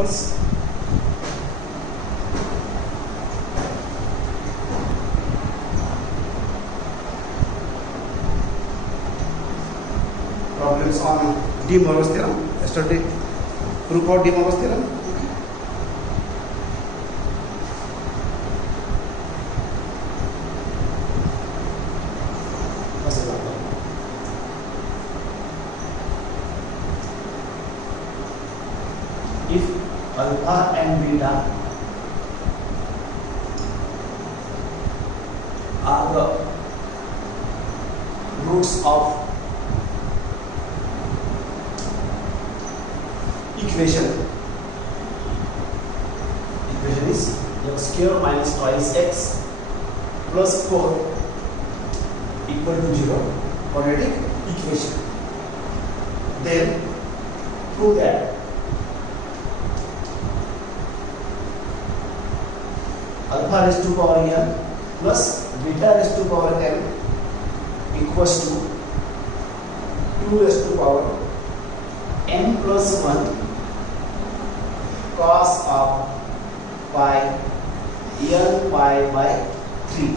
examples. Problems on De Morgan's theorem. Yesterday, proof of De Morgan's theorem. If alpha and beta are the roots of equation is x square minus twice x plus 4 equal to 0, quadratic equation, then prove that alpha raised to power n plus beta raised to power n equals to 2 raised to power n plus 1 cos of pi n pi by 3.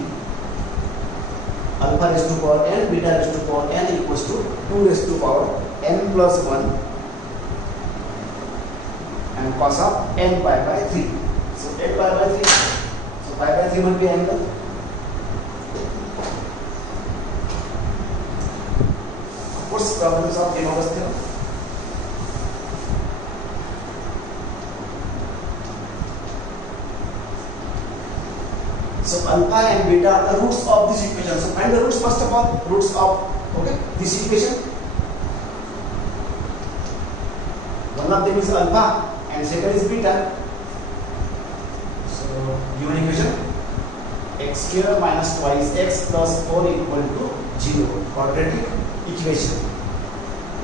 Alpha raised to power n, beta raised to power n equals to 2 raised to power n plus 1 and cos of n pi by 3. So 8 pi by 3. So pi by 3 will be angle. Of course, problems of De Morgan's theorem. So alpha and beta are the roots of this equation. So find the roots first of all. Roots of this equation. One of them is alpha and second is beta. So given equation x square minus twice x plus 4 equal to 0, quadratic equation.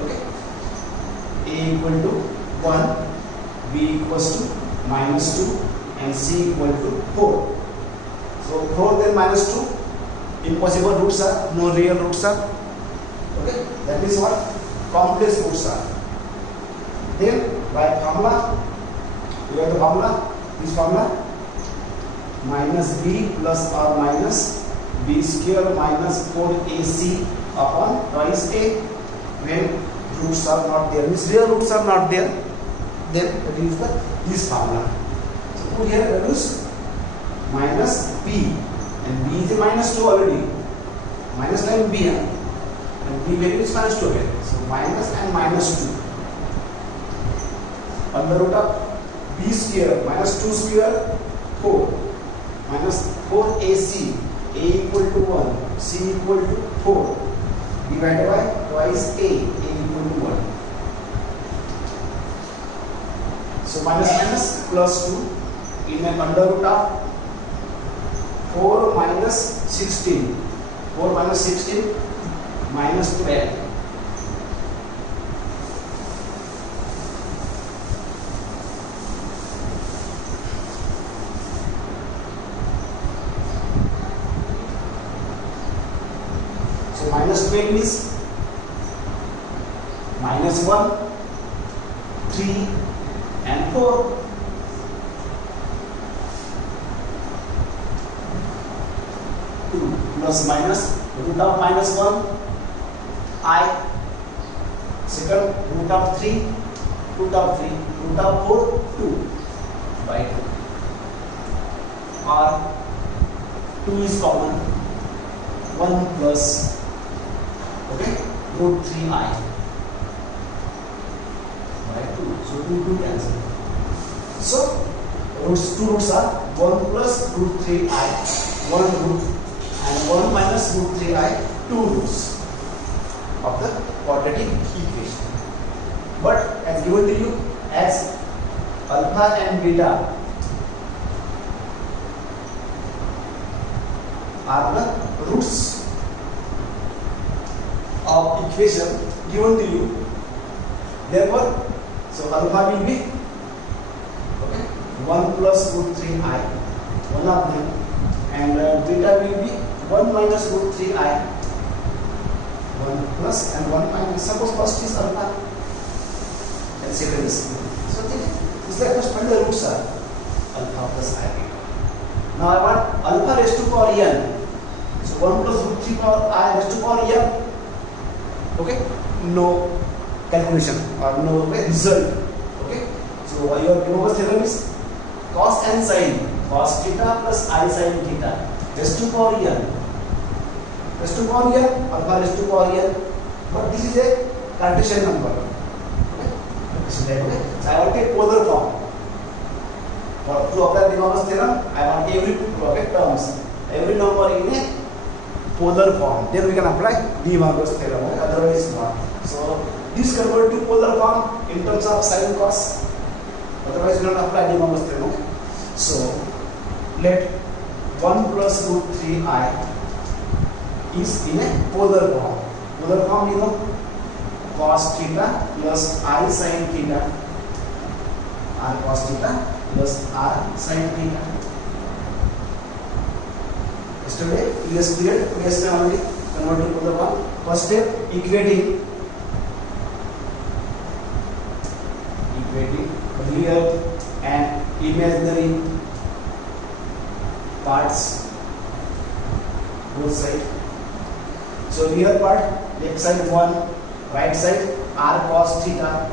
Okay. A equal to 1, b equals to minus 2 and c equal to 4. So 4 then minus 2, impossible roots are, no real roots are. Okay, that is what complex roots are. Then by formula, we have the formula, this formula, minus b plus or minus b square minus 4ac upon twice a. When roots are not there, means real roots are not there, then that is this formula. So put here values minus b, and b is a minus 2 already, minus time b, and b value is minus 2 again. So minus and minus 2 under root of b square minus 2 square 4 minus 4ac, a equal to 1, c equal to 4 divided by twice a equal to 1. So minus minus plus 2 in an under root of 4 minus 16, 4 minus 16 minus 12. So minus 12 is minus 1, 3 and 4. Plus minus root of minus 1 I, second root of 3, root of 3, root of 4 2 by 2, or 2 is common, 1 plus root 3i by 2, so 2 cancel. So roots, two roots are 1 plus root 3i, 1 root, and 1 minus root 3i, 2 roots of the quadratic equation. But as given to you, as alpha and beta are the roots of equation given to you, therefore, so alpha will be 1 plus root 3i, one of them, and beta will be 1 minus root 3i, 1 plus and 1 minus. Suppose first is alpha and second is. So this is like first roots are alpha plus I beta. Now I want alpha raised to power n. So 1 plus root 3 power I raised to power n. Okay, no calculation or no result. Okay, so your De-Morgan's theorem is cos n sin cos theta plus I sin theta raised to power n. Raised to power n, alpha raised to power n. But this is a Cartesian number. Okay, okay. So I want a polar form. To apply De-Morgan's theorem, I want every terms, every number in a polar form. Then we can apply De-Morgan's theorem. Okay? Otherwise, not. So this convert to polar form in terms of sin cos. Otherwise, we don't apply De-Morgan's theorem. Okay? So let 1 plus root 3I is in a polar form. Polar form, you know, cos theta plus I sin theta, r cos theta plus r sin theta. Yesterday we has cleared, yesterday only convert to polar form. First step, equating real and imaginary parts both side. So real part, left side 1, right side r cos theta.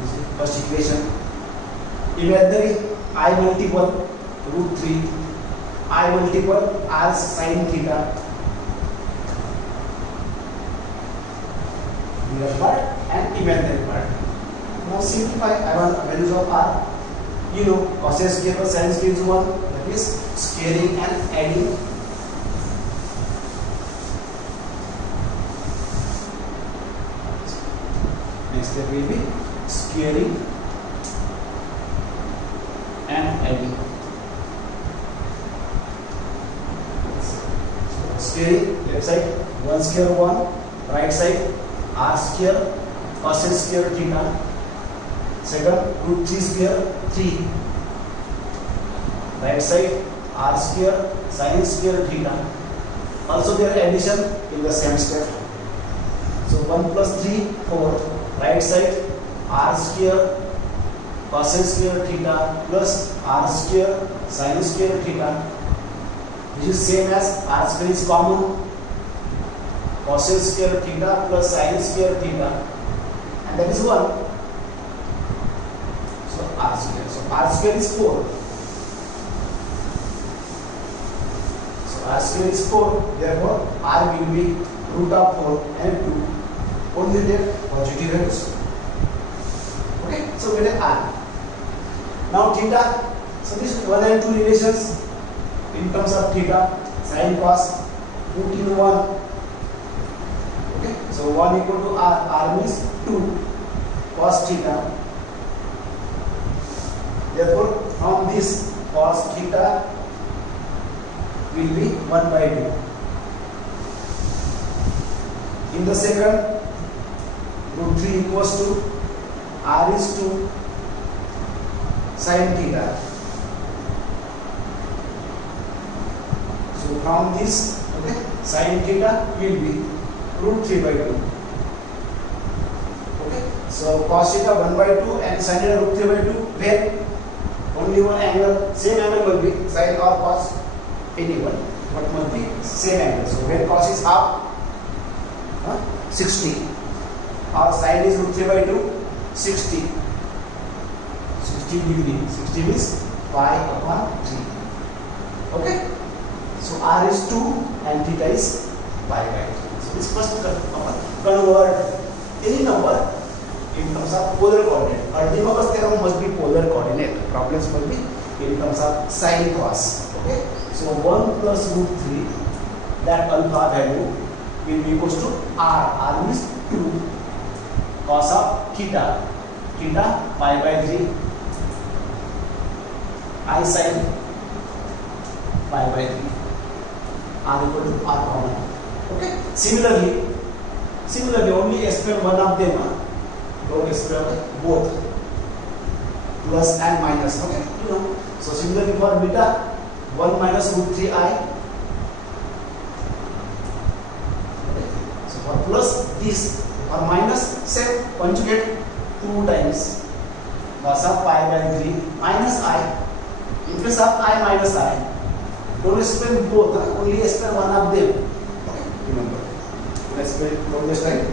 This is first equation. Imaginary I multiple root 3, I multiple r sin theta. Real part and imaginary part. Now simplify. I want values of r. You know, cos square plus sin square is 1. That is squaring and adding. Next step will be squaring and adding. Squaring, left side 1 square 1, right side r square cos square theta. Second, root 3 square 3, right side r square sin square theta. Also their addition in the same step. So 1 plus 3 4, right side r square cos square theta plus r square sin square theta. This is same as r square is common, cos square theta plus sin square theta, and that is 1. So r square. So r square is 4. So r square is 4. Therefore r will be root of 4 and 2. Only their positive values. Okay. So we have r. Now theta. So this 1 and 2 relations in terms of theta, sin cos, put in 1. Okay. So 1 equal to r. R means 2 cos theta. Therefore, from this cos theta will be 1 by 2. In the second, root 3 equals to r is 2 sin theta. So from this, okay, sin theta will be root 3 by 2. Okay. So cos theta 1 by 2 and sin theta root 3 by 2. Where only one angle, same angle will be sin or cos, anyone, but must be same angle. So where cos is half, 60, or sin is root 3 by 2, 60. 60 degree. 60 means pi upon 3. Okay. So r is 2 and theta is pi by 3. So this first convert any number in terms of polar coordinate. De-Morgan's theorem must be polar coordinate. Problems must be in terms of sin cos. Okay. So 1 plus root 3, that alpha value will be equals to r. R means 2 cos of theta. Theta pi by 3. I sin pi by 3. R equal to r common. Okay. Similarly, only explain one of them. Don't explain both. Plus and minus. Okay. You know. So similarly for beta, 1 minus root 3i. Okay. So for plus this or minus, say conjugate 2 times. cos of pi by 3 minus I. In case of I minus I, don't explain both, only explain one of them. Okay, remember. Let's explain this time.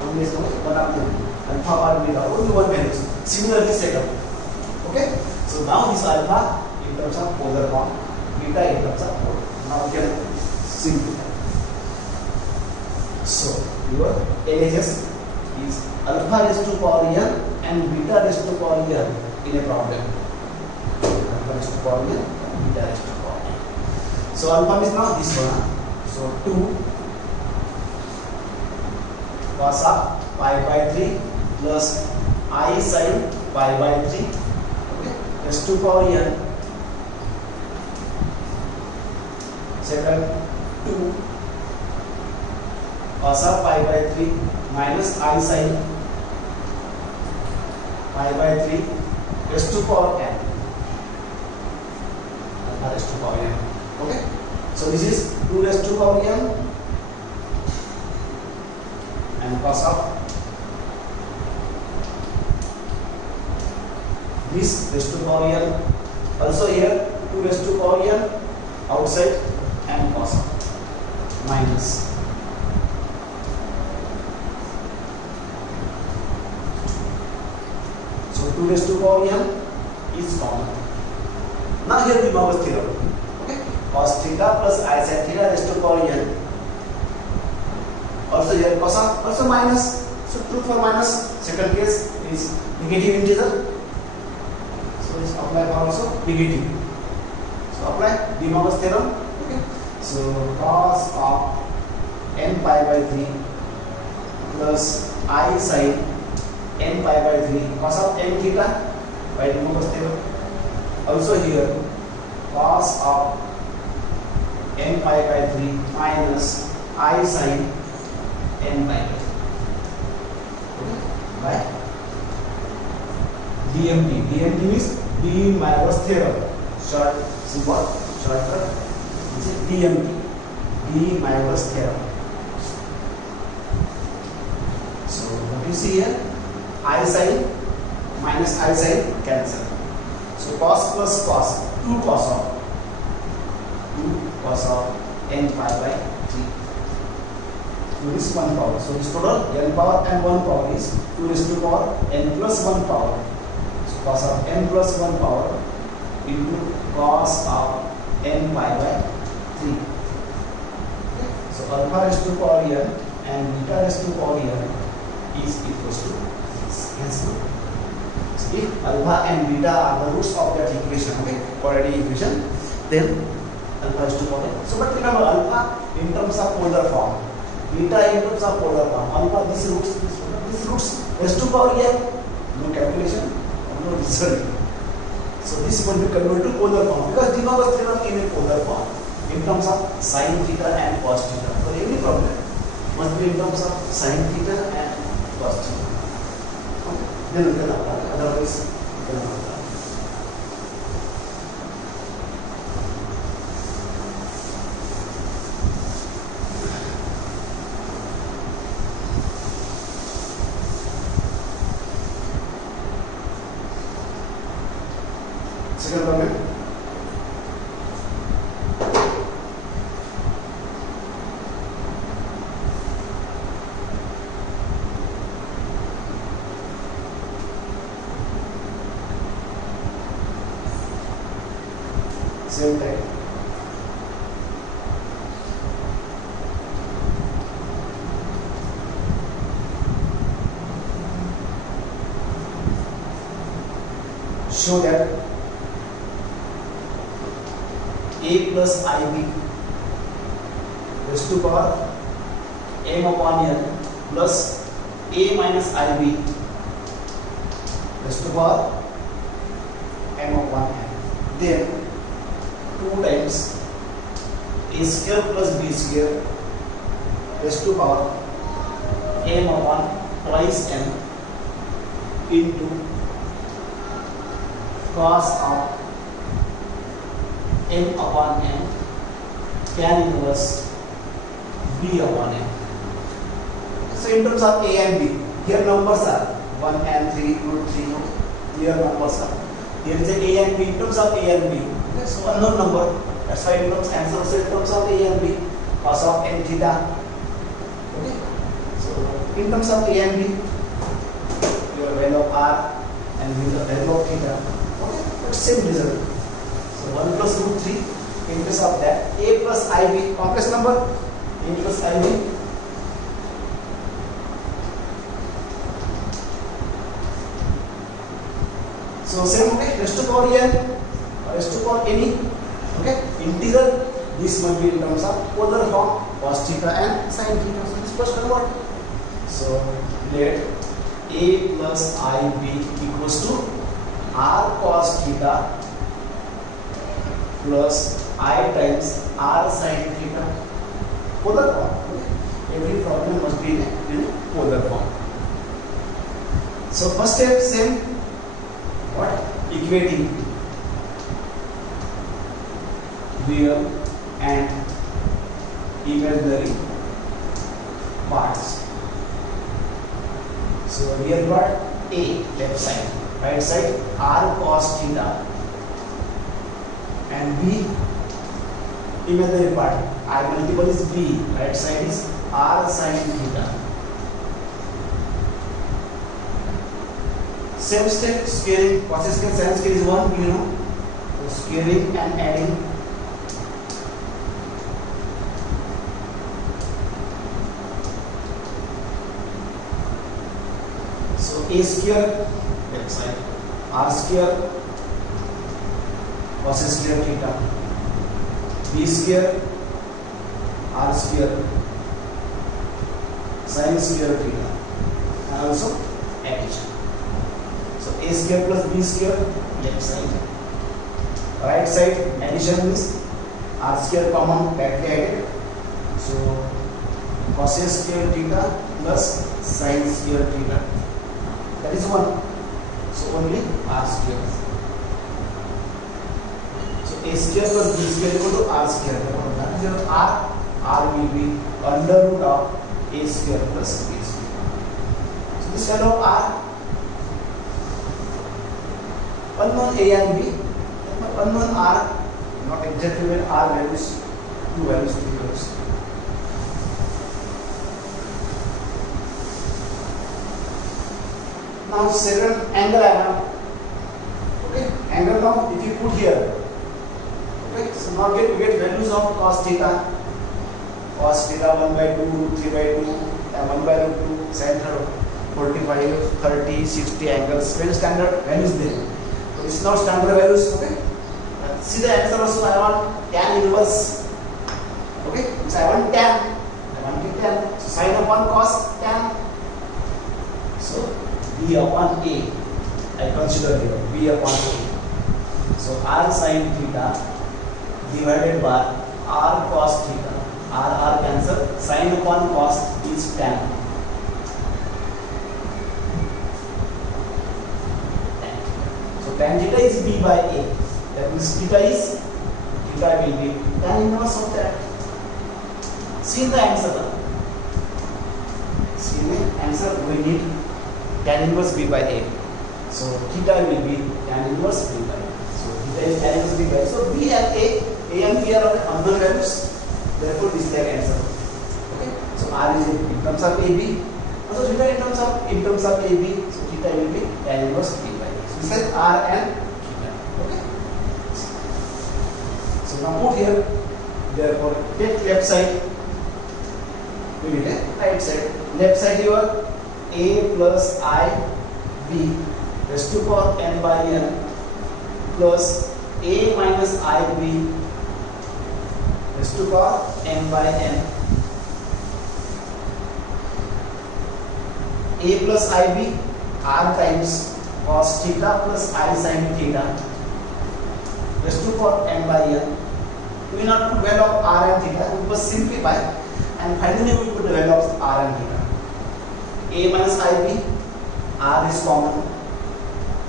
Only explain one of them. Alpha or beta, only one values. Similarly set up. Okay? So now this alpha in terms of polar form, beta in terms of polar. Now we can simplify. So your LHS is alpha raised to power n and beta raised to power n in a problem. Alpha raised to power n and beta raised to power n. So alpha is now this one. So 2 cos of pi by 3 plus I sin pi by 3, okay, raised to power n. Second 2 cos of pi by 3 minus I sin pi by 3 raised to power n. Alpha raised to power n. Okay. So this is 2 raised to power n and cos of this raised to power n. Also here 2 raised to power n outside and cos of minus. So 2 raised to power n is common. Now here the Lagrange theorem. Okay, cos theta plus I sin theta raised to power n. Also here cos of also minus. So true for minus. Second case is negative integer. So this apply for also negative. So apply the Lagrange theorem. Okay. So cos of n pi by 3 plus I sin n pi by 3 cos of n theta by the Lagrange theorem. Also here cos of n pi by 3 minus I sin n pi by 3, okay, by DMT. DMT means De-Moivre's theorem. Short symbol, shortcut. This is DMT. De-Moivre's theorem. So what you see here, I sin minus I sin cancel. So cos plus cos, 2 cos of n pi by 3. So this 1 power. So this total n power and 1 power is 2 raised to power n plus 1 power. So cos of n plus 1 power into cos of n pi by 3. Okay. So alpha raised to power n and beta raised to power n is equals to this. Cancel. So if alpha and beta are the roots of that equation, okay, quadratic equation, then alpha is to power n. So but remember alpha in terms of polar form, beta in terms of polar form. Alpha these roots raised to power n. No calculation, no result. So this is going to convert to polar form because De Moivre's theorem in a polar form in terms of sin theta and cos theta. For every problem must be in terms of sin theta and cos theta. Okay. Then we can apply. Otherwise, we can apply. Second problem. Same time. Show that a plus ib raised to power m upon n plus a minus ib raised to power m upon n. Then 2 times a square plus b square raised to power m upon twice m into cos of m upon n tan inverse b upon n. So in terms of a and b, here numbers are 1 and 3, root 3. real numbers are. Here is a and b. In terms of a and b, okay, so unknown number. That's why in terms answer also in terms of a and b, cos of n theta. Okay, so in terms of a and b, your value of r and with the value of theta. Okay, but same result. So 1 plus root 3 in place of that a plus ib, complex number, a plus ib. So same way, raised to power n, raised to power any, okay, integral. This must be in terms of polar form, cos theta and sin theta. So this first convert. So let a plus ib equals to r cos theta plus I times r sin theta. Polar form. Okay? Every problem must be in polar form. So first step, same. What? Equating real and imaginary parts. So real part a, left side, right side r cos theta, and b, imaginary part, I multiple is b, right side is r sin theta. Same step, squaring, cos square sin square is 1, you know. So squaring and adding. So a square, left side, r square, cos square theta, b square, r square, sin square theta, and also addition. So a square plus b square, left side, right side addition means r square common directly added. So cos square theta plus sin square theta, that is 1. So only r square. So a square plus b square equal to r square. That is your r. R will be under root of a square plus b square. So this value of r, unknown a and b, unknown r, not exactly when r values, 2 values, 3 values. Now second angle I have. Okay, angle now if you put here. Okay, so now we get values of cos theta. Cos theta 1 by 2, 3 by 2, and 1 by root 2, sin theta 45, 30, 60 angles. When standard values there. So it's not standard values. Okay. See the answer also. I want tan inverse. Okay. So I want tan. I want tan. So sin upon cos tan. So b upon a. I consider here b upon a. So r sin theta divided by r cos theta. R cancel. Sin upon cos is tan. Tan theta is b by a. That means theta will be tan inverse of that. See the answer. See the answer. We need tan inverse b by a. So theta will be tan inverse b by a. So theta is tan inverse b by a. So b and a and b are unknown values. Therefore this is their answer. Okay. So r is in terms of ab. Also theta in terms of ab. So theta will be tan inverse b by a. This is r and theta. Okay. So now put here. Therefore, take left side. We will take right side. Left side your a plus I b raised to power n by n plus a minus I b raised to power n by n. A plus I b r times cos theta plus I sin theta raised to power n by n. We will not put value of r and theta. We must simplify and finally we put the value of r and theta. A minus ib, r is common.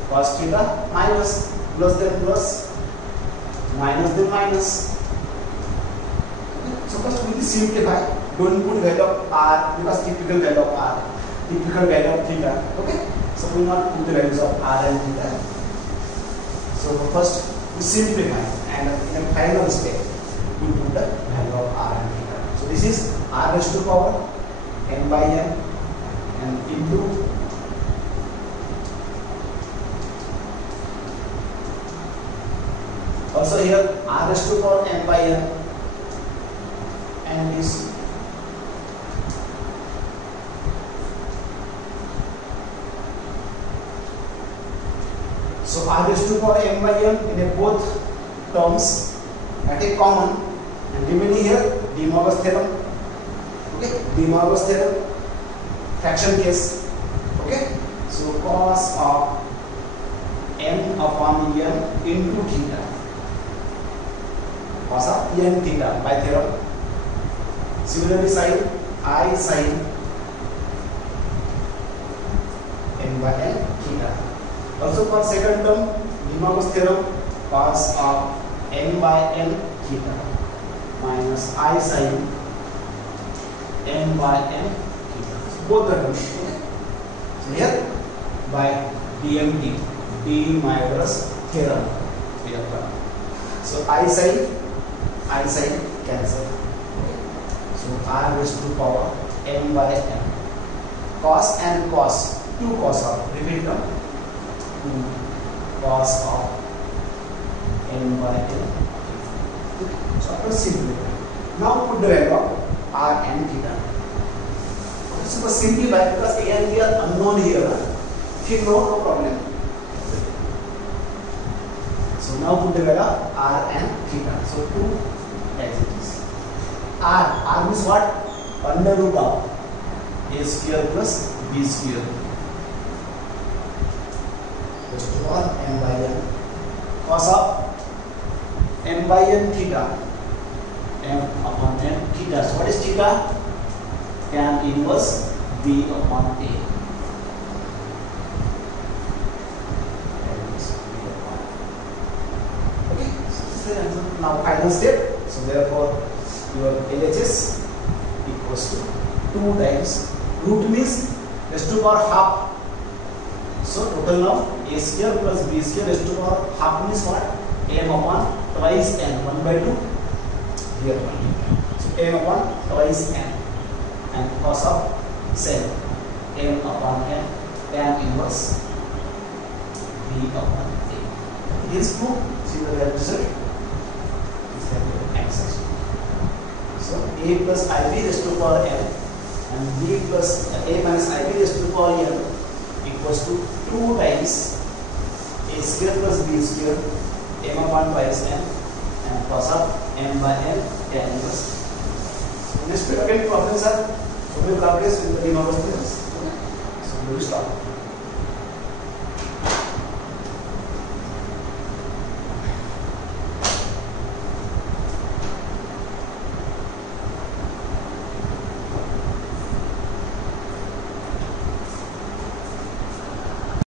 Cos theta minus plus then plus minus then minus. So first we will simplify. Don't put value of r because typical value of r, typical value of theta. Okay. So we will not put the values of r and theta. So first we simplify, and in a final step we put the value of r and theta. So this is r raised to power n by n and into also here r raised to power n by n and this so r raised to power n by n in a both terms at a common, and remaining here De Morgan's theorem. Okay, De Morgan's theorem, fraction case. Okay, so cos of n upon n into theta, cos of n theta by theorem. Similarly, sin I sin n by n theta. Also for second term, De Morgan's theorem, cos of n by n theta minus I sin n by n theta. Both are terms. So here by DMT, De Morgan's theorem, we have done. So I sin cancel. So r raised to power n by n. Cos and cos, two cos of, repeat term, 2 cos of n by n. So after simplify, now put the value of r and theta. So simplify because a and b are unknown here. If you know, no problem. So now put the value of r and theta. So 2 as it is. R means what? Under root of a square plus b square. Just to power n by n. Cos of n by n theta, m upon n theta. So what is theta? Tan inverse b upon a. Okay, so this is the answer. Now final step. So therefore your LHS equals to 2 times root means raised to power half. So total now a square plus b square raised to power half means what? M upon twice n, 1 by 2 here. So m upon twice n and cos of sine m upon n tan inverse b upon a. This proof, see the result is the answer. So a plus ib raised to power n and b plus a minus ib raised to power n equals to 2 times a square plus b square m upon twice n and cos of m by n tan inverse. So next again problems are, so we will calculate with the De Morgan's theorem. So we will stop.